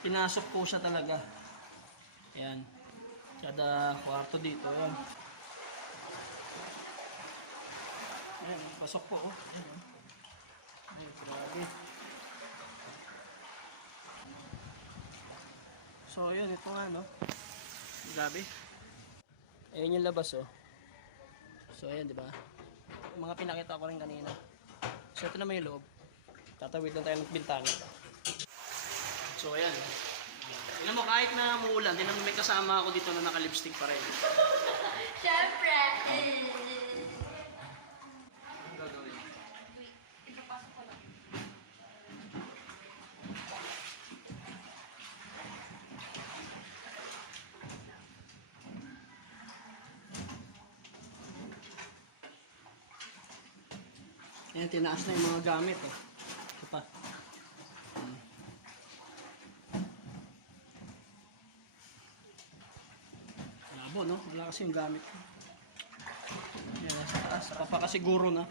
pinasok po siya talaga. Ayan. Kada kwarto dito. Ayan. Ayan, pasok po. Oh. Ayan. Ay, grabe. So, ayan, ito nga, no? Grabe. Ayan yung labas, oh. So, ayan, di ba? Mga pinakita ko rin kanina. So, ito naman yung loob. Tatawid lang tayo ng bintana. So, ayan. Tignan mo, kahit na muulan, din naman may kasama ako dito na naka-lipstick pa rin. Siyempre. Ang gagawin? Ipapasok ko lang. Ayan, tinaas na yung mga gamit, oh. Ito pa. Labo, no? Wala kasi yung gamit. Ayan, nasa taas. Papakasiguro na.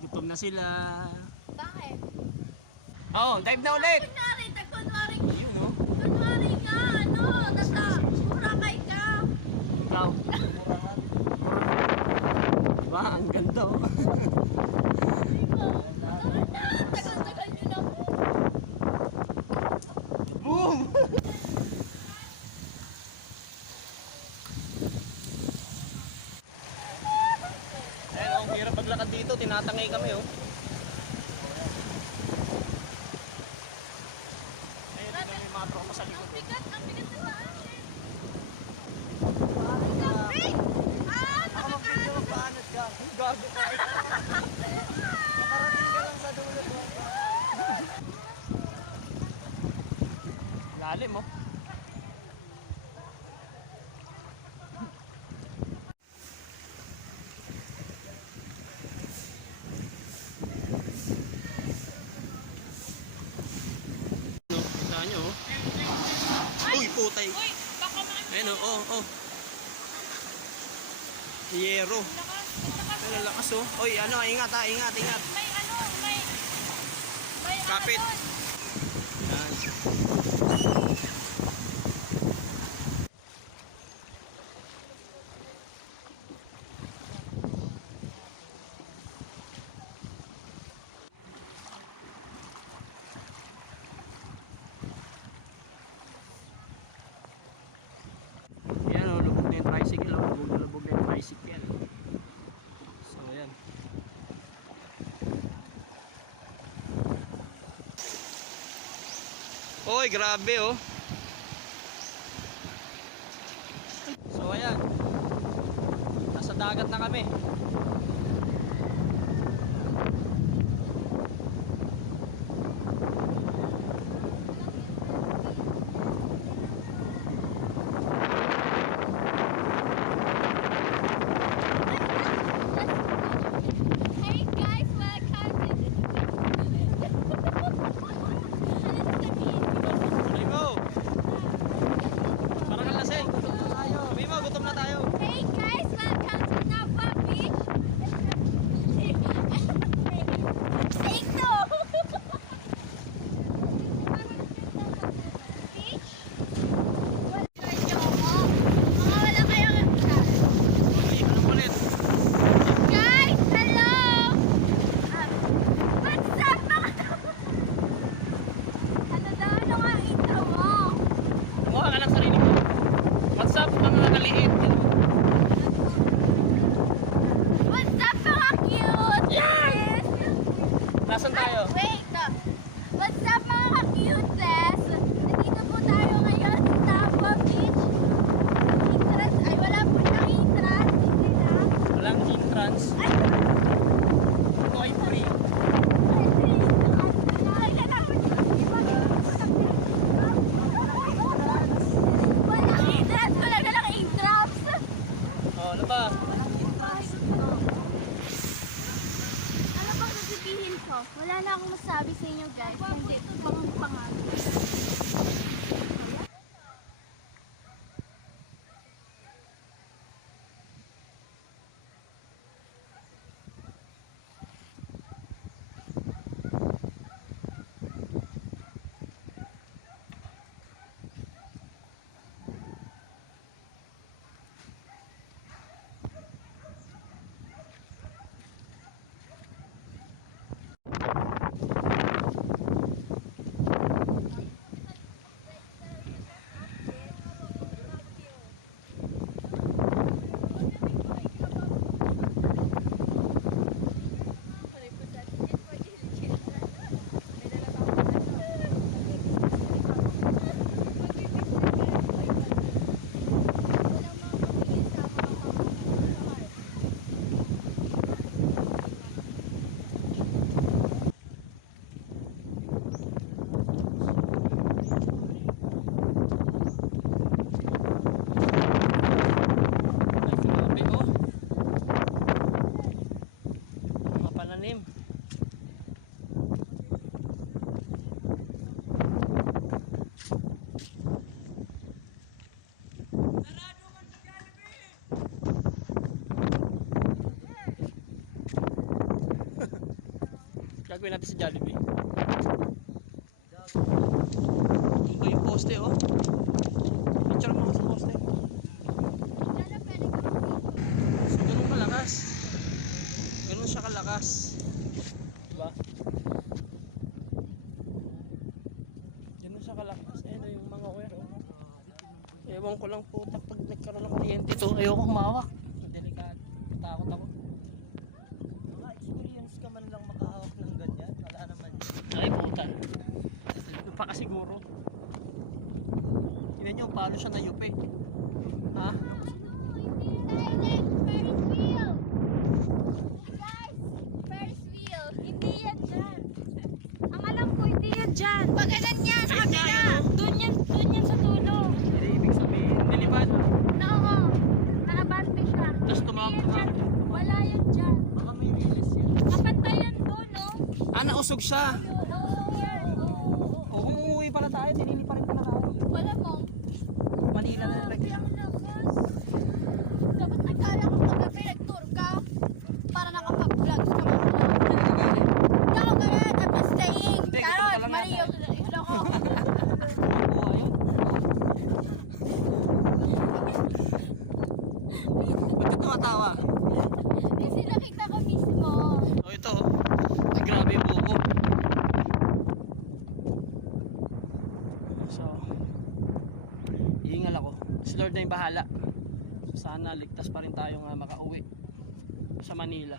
Gutom na sila. Bakit? Oh, dive na ulit! Kunwari Ayun, no? ka, nasa Boracay ka. Ikaw. Diba? Ang ganda, oh. Tagal-tagal nyo na po. Boom! Ayan, oh, hirap paglakad dito. Tinatangay kami, oh. Ayun, tignan mo yung mga tropa sa likod. Ang bigat sa paan. Gabi! Nakakaano. Paanod ka? Gago ka. Nakarating ka lang sa dulo. Lalim, oh. Kita nyo, oh. Uy, putay. Uy, baka maano. Ayun, oh, oh. Yero. Lakas. Ay, lakas, oh. Uy, ano, ingat, ha, ingat, ingat. May Kapit. ano. Yan. Yan, oh, lubog na yung tricycle, oh. Lubog na yung tricycle. So, yan. Oy, grabe, oh. So, ayan. Nasa dagat na kami. Hey guys, welcome to the Tuloy mo. Parang kang lasing. Tuloy mo, gutom na tayo. Hey guys, welcome to Napa Beach. Take no. Beach. Wala kayong Tuloy, anong ulit? guys, hello. What's up mga ano daw, ano nga intro mo? Kumuha ka ng sarili mo. What's up, mga kaliit? What's up mga cute? Yes! Nasaan tayo? Wait! What's up mga cutes? Nandito po tayo ngayon sa Tapa Beach. Entrance, ay wala po siyang entrance. Hindi lang. Walang entrance. Ay! Ito ay free. Walang entrance! Wala na lang entrance! Oh, ano ba? Ano bang sasabihin ko? Wala na akong masabi sa inyo guys. Hindi, mga pangalan. hanapin natin si Jollibee. Ito yung poste oh. Picture mo sa poste. Diyan na pwede ka dito. So ganun kalakas. Ganun siya kalakas. Diba? Ganun siya kalakas. Ayun yung mga wire oh. Ewan ko lang po pag nagkaroon ng kuryente to. Ayoko humawak. Delikado. Takot ako. Experience ka man lang makahawak ng ganyan. Wala naman yun. Ay puta. Ano pa kasiguro? Tingnan nyo paano siya nayupi. Ha? Ferris wheel! Guys! Ferris wheel! Hindi yan dyan! Ang alam ko, hindi yan dyan! Pag ganun yan, sa Ayun nga, kabila! yun, oh. Doon yan sa dulo! Hindi ibig sabihin. Nilipad. Oo! Nakabante siya! Tapos Hindi tumawag yan dyan! tumawag. Wala yan dyan! Baka may release yan. Kapat ba yan doon, no? Ah, nausog siya. Oo, yan! Oo. O kung uuwi pala tayo, sinili pa rin pala tayo. Wala mo! Manila na Grabe ang lakas! Dapat nagkaya ko kagabi, nag-tour ka para nakapag-vlog ka man lang. Daw ka na, tapos staying. Hindi, gusto ko Karot, lang mali yata. yung loko. Oo, ayun. Ba't ka tumatawa? Kasi nakita ko mismo. O ito oh. Ay, grabe yung buko. So, iingal ako. Si Lord na yung bahala. Sana ligtas pa rin tayong makauwi sa Manila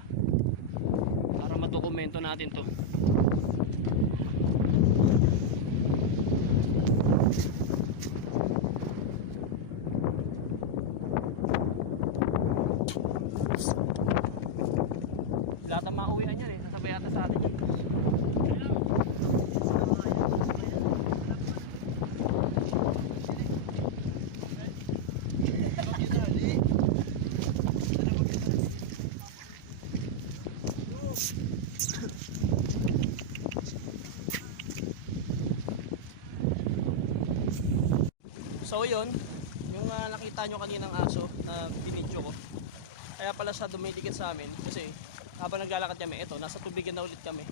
para madokumento natin to. Lahat ang mauwian yan eh. Sasabay yata sa atin yun. So yun, yung nakita nyo kaninang aso na binidyo ko. Kaya pala siya dumidikit sa amin kasi habang naglalakad kami, ito, nasa tubigan na ulit kami.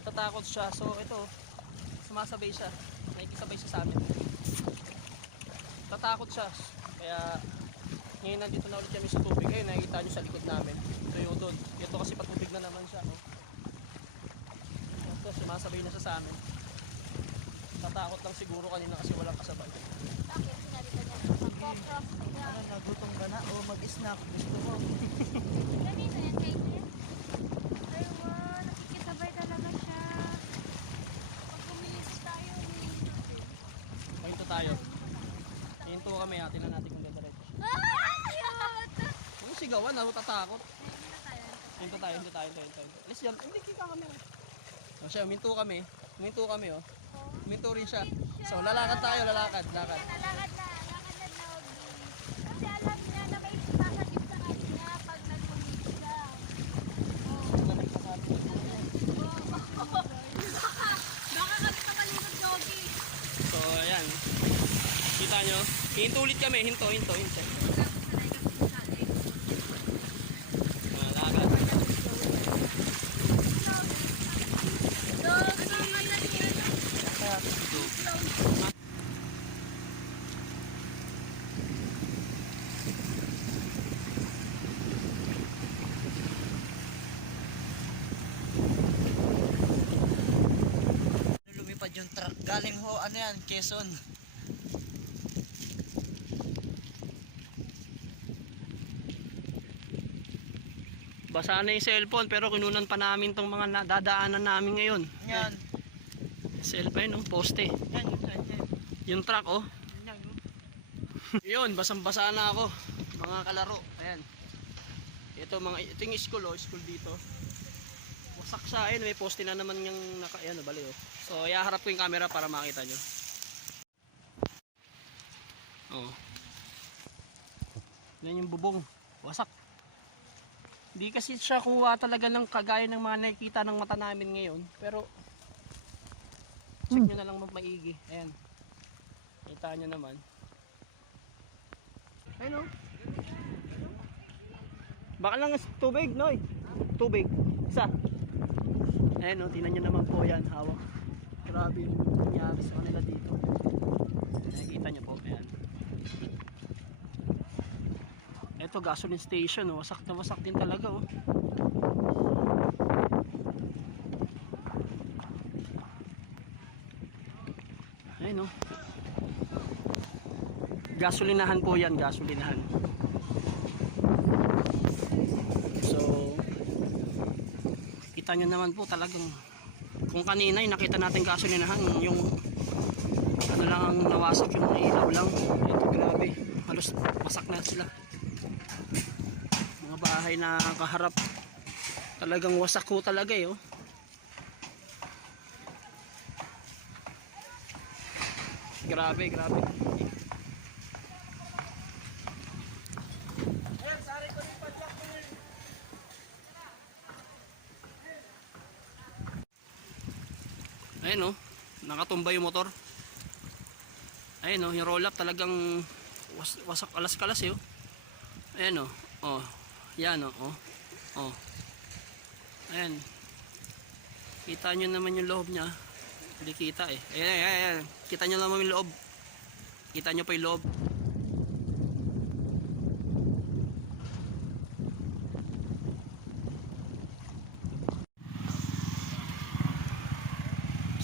Natatakot siya, so ito, sumasabay siya, nakikisabay siya sa amin. Tatakot siya, kaya ngayon nandito na ulit kami sa tubig. Ayun, nakikita nyo sa likod namin. Ito yung doon, ito kasi patubig na naman siya. Oh. Ito, sumasabay na siya sa amin. Tatakot lang siguro kanina kasi walang kasabay. Bakit? Sinabi ko niya. Mag-cross niya. Ano, nagutom ka na? O mag-snack? Gusto mo? Kanino yan? Kay Chris? Ay, wow. Nakikisabay talaga siya. Pag kumilis tayo, Pahinto tayo. Hinto kami, atin na natin kung ganda rin. ah! Cute! Yung sigawan, tatakot. Hindi na tayo. Hinto tayo. Alis yan, hindi kika kami. O siya, huminto kami. Oh. Huminto rin siya. So, lalakad tayo, lalakad. Lakad na, Nogi. Kasi alam niya na may sasagip sa kanya pag nagkulit siya. Baka kami kamalimod, Nogi. So, ayan. Kita nyo? Hinto ulit kami. Hinto. Lalakad. Lumipad yung truck. Galing ho, ano yan, Quezon. Basa na yung cellphone pero kinunan pa namin tong mga dadaanan namin ngayon. Yan. Cellphone, no? Poste. Yan. Yung truck, oh. Yun, basang-basa na ako. Mga kalaro. Ayan. Ito yung school, oh. School dito. Wasak siya. Ayun, may poste na naman yung ayan, bali, oh. So, iaharap ko yung camera para makita nyo. Oh. Yan yung bubong. Wasak. Hindi kasi siya kuha talaga ng kagaya ng mga nakikita ng mata namin ngayon. Pero, check nyo na lang maigi. Ayan. Kita nyo naman. Ayun, oh. Baka lang tubig, Noy. Tubig. Isa. Ayan o, tingnan nyo naman po yan, hawak. Grabe yung nangyari sa kanila dito. Nakikita nyo po, ayan. Ito, gasoline station, oh. Wasak na wasak din talaga, oh. Ayan, oh. Gasolinahan po yan, gasolinahan. So, kita nyo naman po talagang, kung kanina yung nakita natin gasolinahan, yung ano lang ang nawasak, yung ilaw lang. Ito, grabe. Halos wasak na sila. Mga bahay na kaharap, talagang wasak ko talaga eh, oh. Grabe, grabe. Ayun, oh, nakatumba yung motor. Ayun, oh, yung roll up talagang wasak alas-kalas eh, oh. Ayun, oh. Oh. Yan, oh. Oh. Oh. Ayan. Kita nyo naman yung loob niya. Hindi kita eh. Ayan, ayan, ayan. Kita nyo naman yung loob. Kita nyo pa yung loob.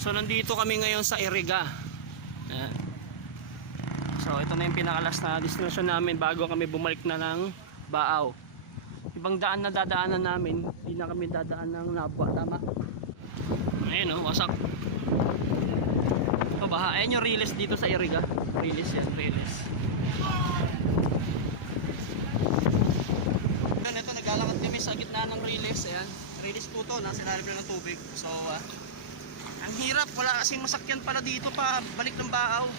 So nandito kami ngayon sa Iriga. Ayan. So ito na yung pinakalas na destination namin bago kami bumalik na ng Baaw. Ibang daan na dadaanan namin, hindi na kami dadaan ng Nabwa, tama? Ayun, oh, wasak. Ito baha. Ayun yung release dito sa Iriga. Release yan, release. Ayan, ito naglalakad kami sa gitna ng release. Ayan, release po to, nasa ilalim na ng tubig. So ang hirap, wala kasing masakyan pala dito pa balik ng Baaw.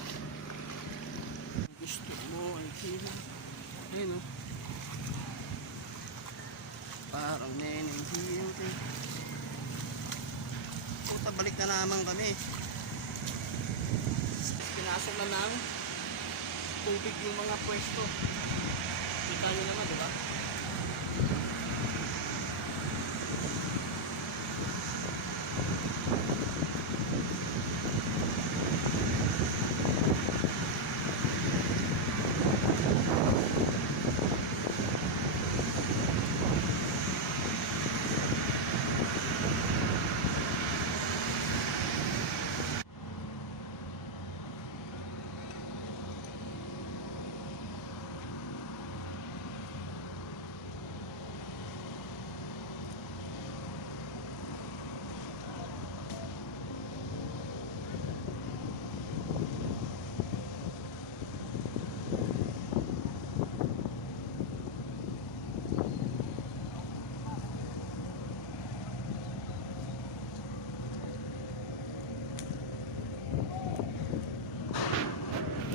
Gusto mo ay hirap. Ayun, oh. Parang neneng. Puta, balik na naman kami. Pinasok na ng tubig yung mga pwesto. Kita nyo naman, diba?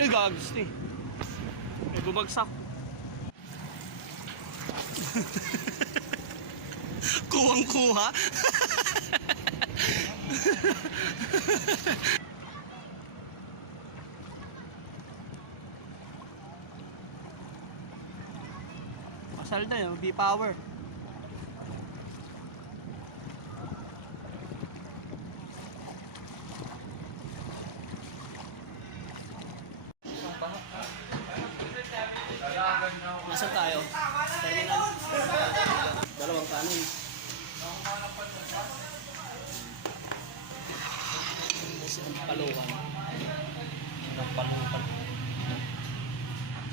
Ay, gags eh. May bumagsak. Kuwang-kuha. Masalda yun, B-Power. Nasaan tayo? Terminal. Dalawang kanin. Kasi ang palukan. Ang palukan.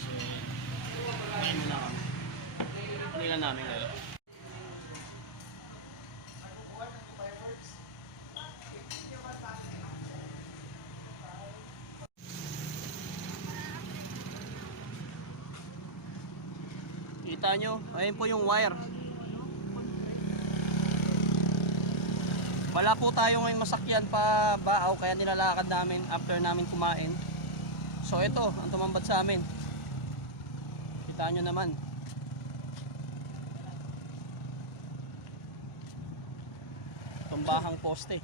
So, ngayon na kami. Palingan namin ngayon. Kita nyo, ayun po yung wire. Wala po tayo ngayon masakyan pa Baaw, kaya nilalakad namin after namin kumain. So ito, ang tumambad sa amin. Kita nyo naman. Tumbahang poste.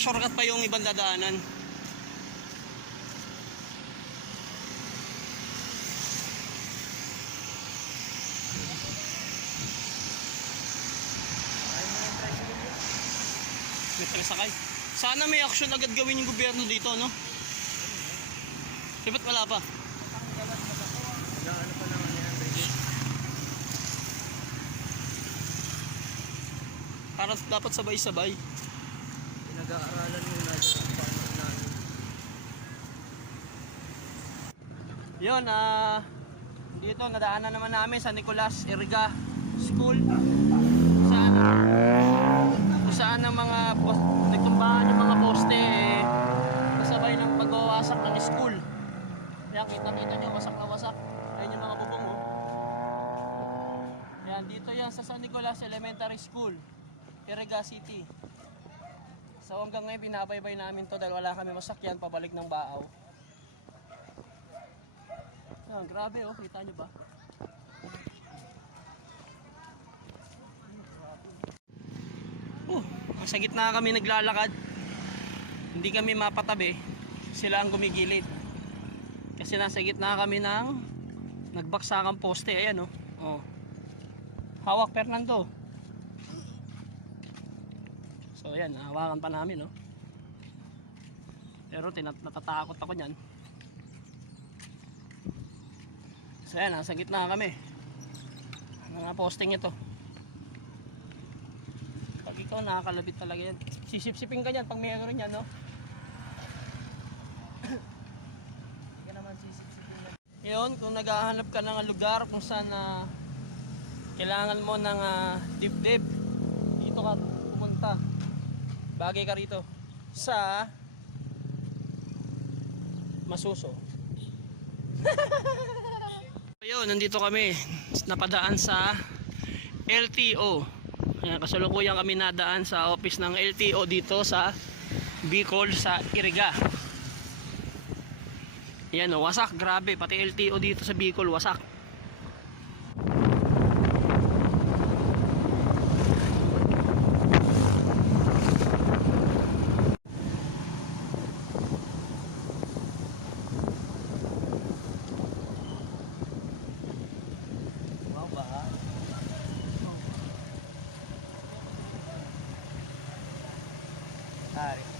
Shortcut pa yung ibang dadaanan. May tagasakay. Sana may action agad gawin yung gobyerno dito, no? Ba't wala pa? Ano pa naman yan, Brady? Para dapat sabay-sabay. Pinag-aaralan muna dyan kung paano unahin. Yun, dito nadaanan naman namin sa Nicolas Erga School. Kung saan ang mga nagtumbahan yung mga poste kasabay ng pagwawasak ng school. Yan, kita-kita nyo, wasak na wasak. Ayan yung mga bubong, oh. Yan, dito yan sa San Nicolas Elementary School, Erga City. So hanggang ngayon binabaybay namin to dahil wala kami masakyan pabalik ng Baaw. Yan, grabe oh, kita nyo ba? Sa gitna kami naglalakad. Hindi kami mapatabi. Sila ang gumigilid. Kasi nasa gitna kami ng nagbaksakang poste. Ayan oh. Oh. Hawak Fernando. So ayan, hawakan pa namin oh. Pero natatakot ako niyan. So ayan, nasa gitna kami. Mga posting ito. Pag ikaw nakakalabit talaga yan. Sisip-sipin ka yan pag mayroon yan, no? Hindi ka naman sisip-sipin na. Yun, kung naghahanap ka ng lugar kung saan kailangan mo ng dibdib, dito ka pumunta. Bagay ka rito sa Masuso. Ayun, nandito kami. Napadaan sa LTO. Ayan, kasalukuyan kami nadaan sa office ng LTO dito sa Bicol sa Iriga. Ayan o, wasak. Grabe, pati LTO dito sa Bicol wasak. Wow, baha. Tari.